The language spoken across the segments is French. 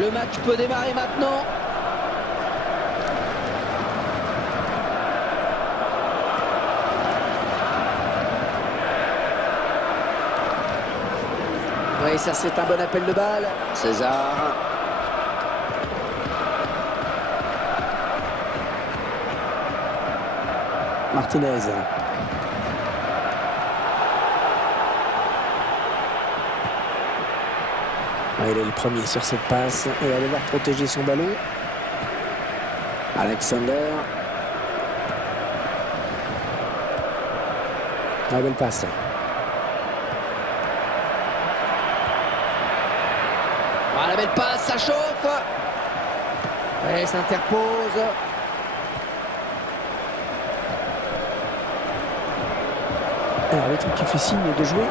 Le match peut démarrer maintenant. Oui, ça c'est un bon appel de balle. César. Martinez. Il est le premier sur cette passe et elle va devoir protéger son ballon. Alexander. La belle passe. La belle passe, ça chauffe. Et s'interpose. L'arbitre qui fait signe de jouer.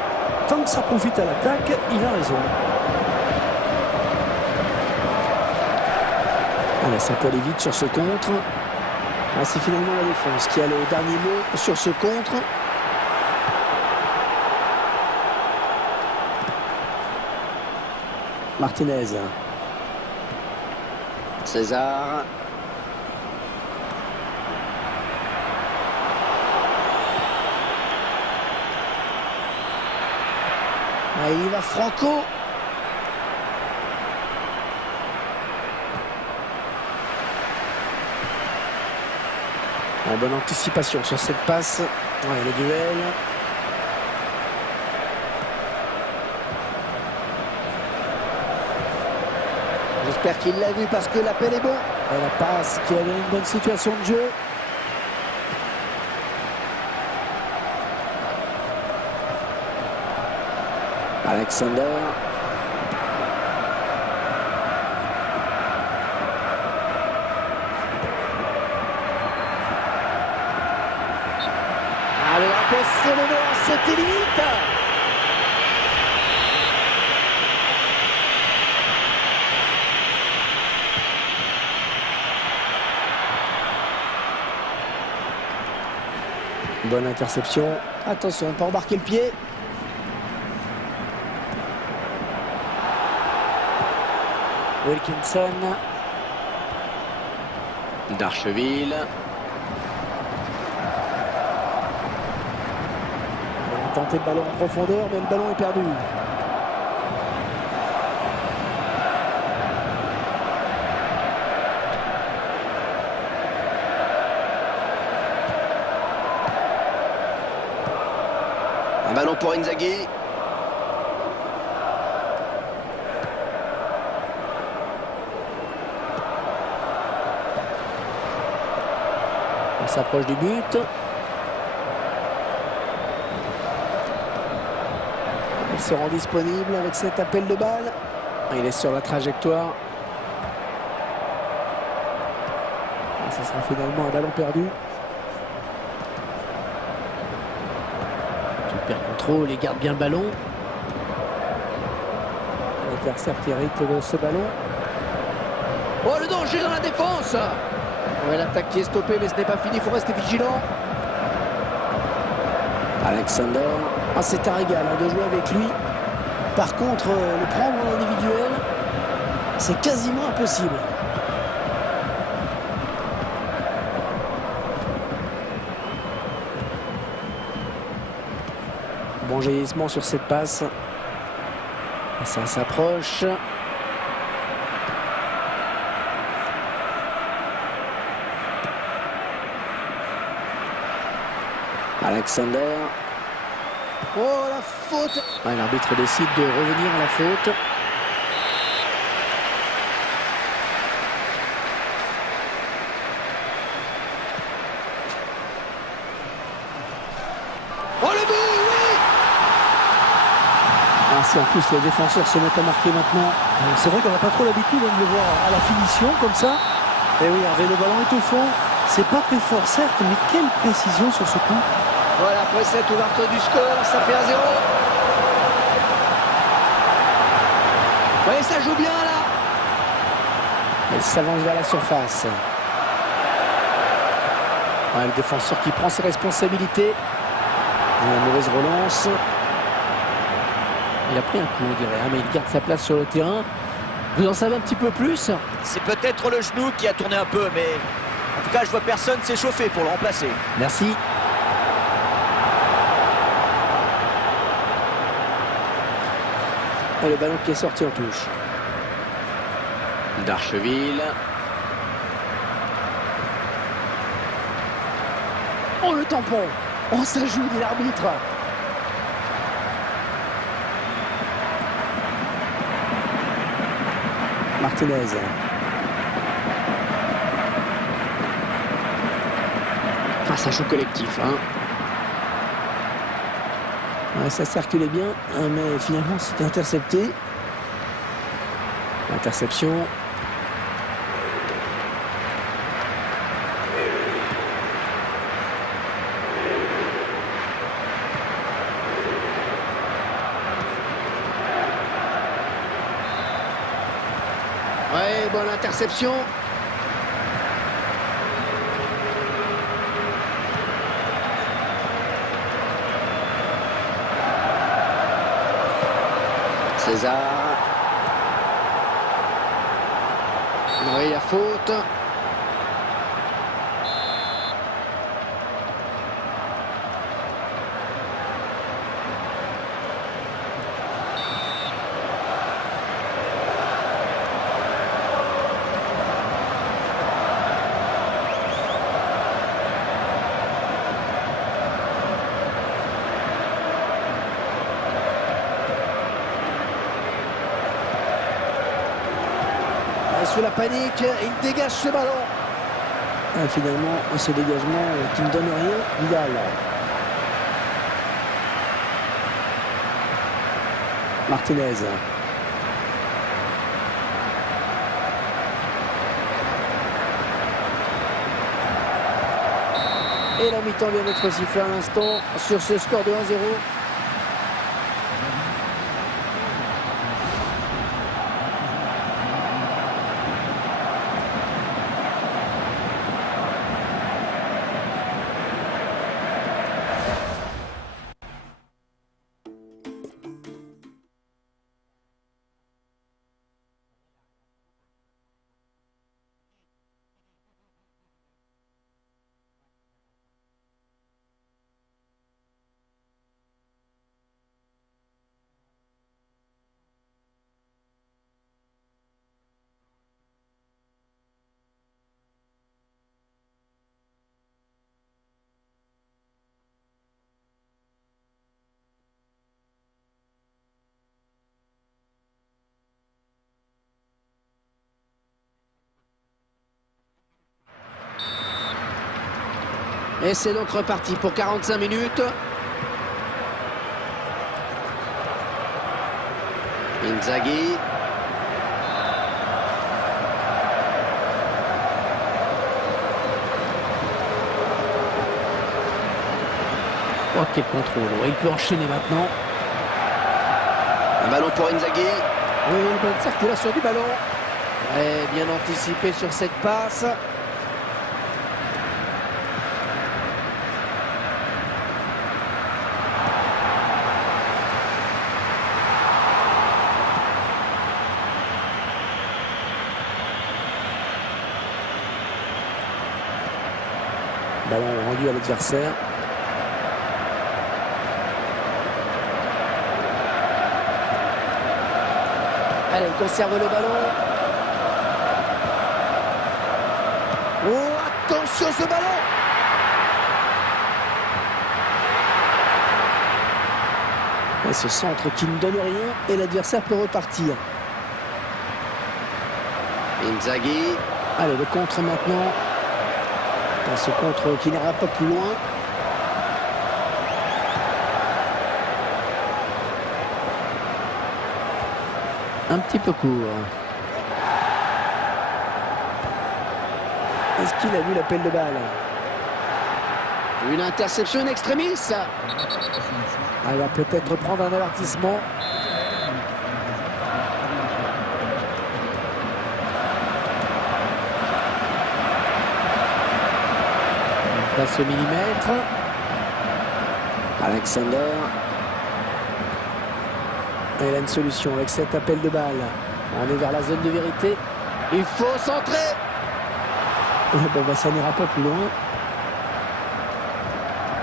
Tant que ça profite à l'attaque, il a raison. Allez, ça peut aller vite sur ce contre. C'est finalement la défense qui a le dernier mot sur ce contre. Martinez. César. Il y va Franco. Bonne anticipation sur cette passe. Le duel. J'espère qu'il l'a vu parce que l'appel est bon. Et la passe qui a donné une bonne situation de jeu. Alexander. Le drapeau s'est levé en cette limite. Bonne interception. Attention, pas embarquer le pied. Wilkinson. Darcheville. Il a tenté le ballon en profondeur, mais le ballon est perdu. Un ballon pour Inzaghi. On s'approche du but. Il se rend disponible avec cet appel de balle. Il est sur la trajectoire. Et ça sera finalement un ballon perdu. Super contrôle, il garde bien le ballon. L'adversaire qui hérite de ce ballon. Oh, le danger dans la défense! Ouais, l'attaque qui est stoppée, mais ce n'est pas fini, il faut rester vigilant. Alexander. C'est un régal de jouer avec lui. Par contre, le prendre en individuel, c'est quasiment impossible. Bon jaillissement sur cette passe. Ça s'approche. Alexander. Oh, la faute! L'arbitre décide de revenir à la faute. Oh, le but, oui! Si en plus les défenseurs se mettent à marquer maintenant. C'est vrai qu'on n'a pas trop l'habitude de le voir à la finition comme ça. Et oui, Hervé, le ballon est au fond. C'est pas très fort, certes, mais quelle précision sur ce coup. Voilà, après cette ouverture du score, ça fait 1-0. Oui, ça joue bien là. Elle s'avance vers la surface. Le défenseur qui prend ses responsabilités. La mauvaise relance. Il a pris un coup, on dirait, mais il garde sa place sur le terrain. Vous en savez un petit peu plus? C'est peut-être le genou qui a tourné un peu, mais en tout cas, je vois personne s'échauffer pour le remplacer. Merci. Et le ballon qui est sorti en touche. Darcheville. Oh, le tampon. Oh, ça joue, dit l'arbitre. Martinez. Ah, ça joue collectif, hein. Ouais, ça circulait bien, hein, mais finalement c'était intercepté. Interception. Ouais, bonne interception. César. Oui, la faute. Sous la panique, il dégage ce ballon. Et finalement, ce dégagement qui ne donne rien, Vidal. Martinez. Et la mi-temps vient d'être sifflée à l'instant sur ce score de 1-0. Et c'est donc reparti pour 45 minutes. Inzaghi. Oh, quel contrôle. Il peut enchaîner maintenant. Un ballon pour Inzaghi. Oui, une bonne circulation du ballon. Et bien anticipé sur cette passe. Ballon rendu à l'adversaire. Allez, il conserve le ballon. Oh, attention ce ballon! Et ce centre qui ne donne rien et l'adversaire peut repartir. Inzaghi. Allez, le contre maintenant. Ce contre qui n'ira pas plus loin. Un petit peu court. Est-ce qu'il a vu l'appel de balle? Une interception in extremis. Elle va peut-être prendre un avertissement. Passe au millimètre. Alexander. Et il a une solution avec cet appel de balle. On est vers la zone de vérité. Il faut centrer. Bon, bah, ça n'ira pas plus loin.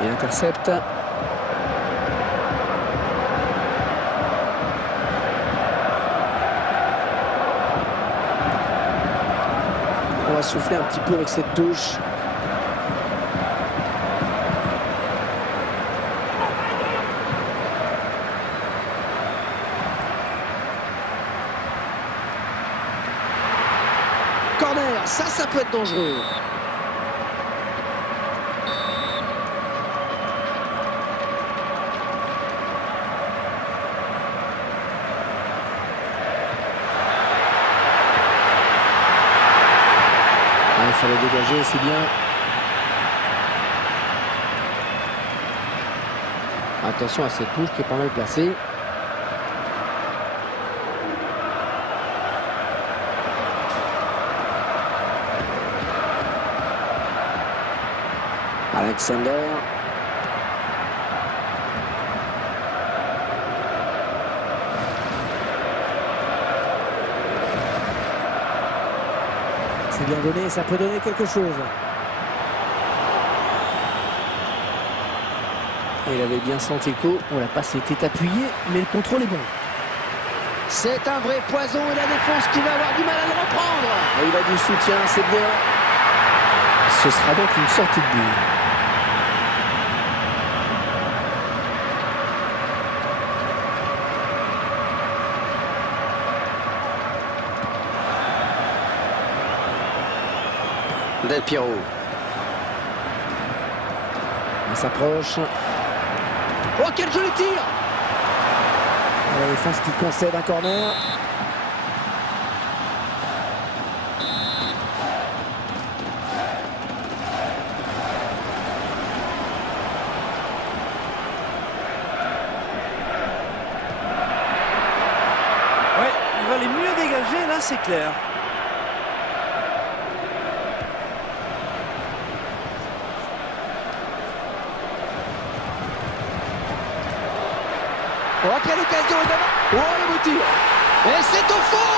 Il intercepte. On va souffler un petit peu avec cette touche. Corner, ça peut être dangereux. Il fallait dégager, c'est bien. Attention à cette touche qui est pas mal placée. Alexander. C'est bien donné, ça peut donner quelque chose. Il avait bien senti le coup. La passe était appuyée, mais le contrôle est bon. C'est un vrai poison et la défense qui va avoir du mal à le reprendre. Et il a du soutien, c'est bien. Ce sera donc une sortie de but. Del Piero. Il s'approche. Oh, quel joli tir! La défense qui concède un corner. Ouais, il va les mieux dégager, là c'est clair. Oh, quelle occasion évidemment. Oh, le beau tir. Et c'est au fond.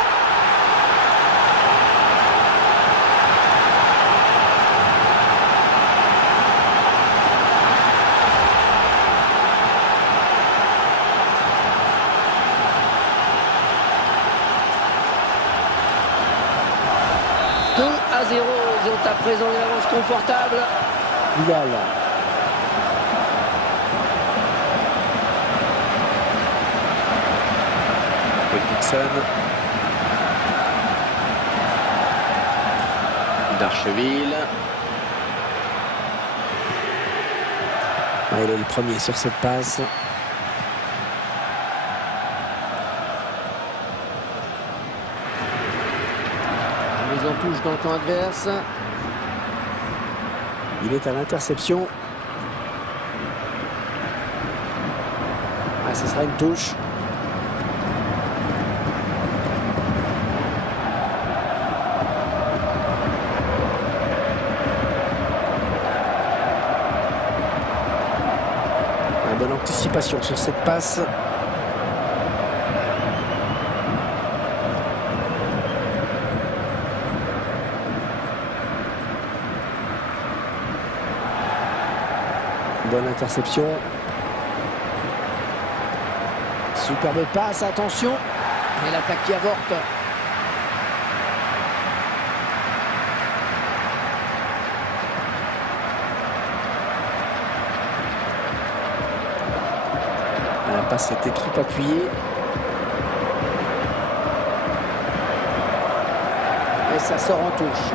« 2-0, ils ont à présent une avance confortable. » Vidal. D'Archeville. Il est le premier sur cette passe. Mise en touche dans le camp adverse. Il est à l'interception. Ah, ce sera une touche. Bonne anticipation sur cette passe. Bonne interception. Superbe passe, attention. Et l'attaque qui avorte. La passe était trop appuyée. Et ça sort en touche.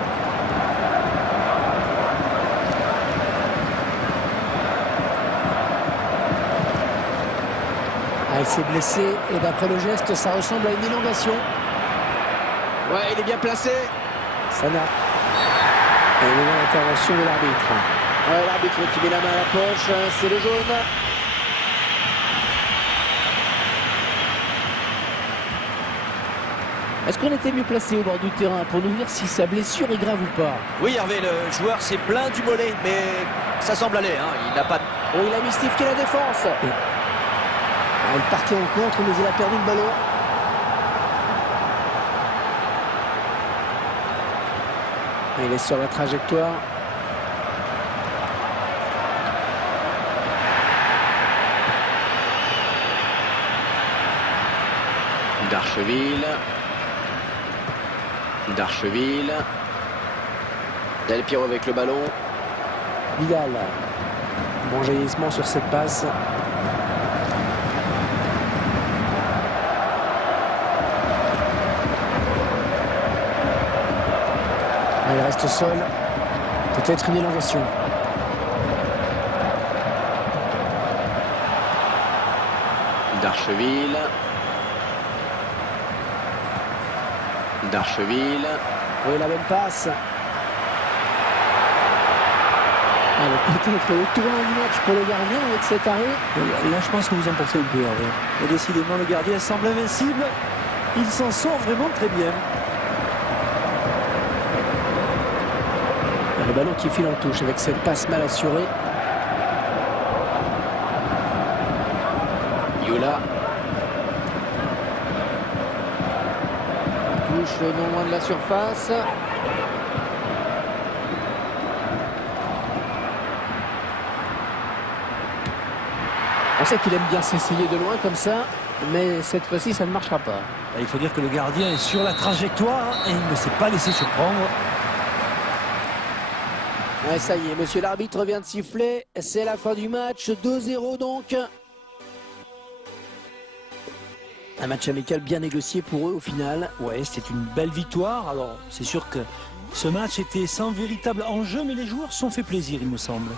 Il s'est blessé et d'après le geste, ça ressemble à une élongation. Ouais, il est bien placé. Sana. Et une nouvelle intervention de l'arbitre. Ouais, l'arbitre qui met la main à la poche, c'est le jaune. Est-ce qu'on était mieux placé au bord du terrain pour nous dire si sa blessure est grave ou pas? Oui, Hervé, le joueur s'est plaint du mollet, mais ça semble aller. Hein. Il n'a pas de... Oh, il a mystifié la défense. Il partait en contre, mais il a perdu le ballon. Il est sur la trajectoire. Darcheville. Del Piero avec le ballon. Vidal. Bon jaillissement sur cette passe. Il reste au sol. Peut-être une élongation. Darcheville. Oui, la bonne passe. Peut-être le tournant du match pour le gardien avec cet arrêt. Là, je pense que vous en pensez un peu, Hervé. Et décidément, le gardien semble invincible. Il s'en sort vraiment très bien. Le ballon qui file en touche avec cette passe mal assurée. Youla. Touche non loin de la surface. On sait qu'il aime bien s'essayer de loin comme ça, mais cette fois-ci, ça ne marchera pas. Il faut dire que le gardien est sur la trajectoire et il ne s'est pas laissé surprendre. Ouais, ça y est, monsieur l'arbitre vient de siffler. C'est la fin du match. 2-0 donc. Un match amical bien négocié pour eux au final. Ouais, c'était une belle victoire. Alors, c'est sûr que ce match était sans véritable enjeu, mais les joueurs se sont fait plaisir, il me semble.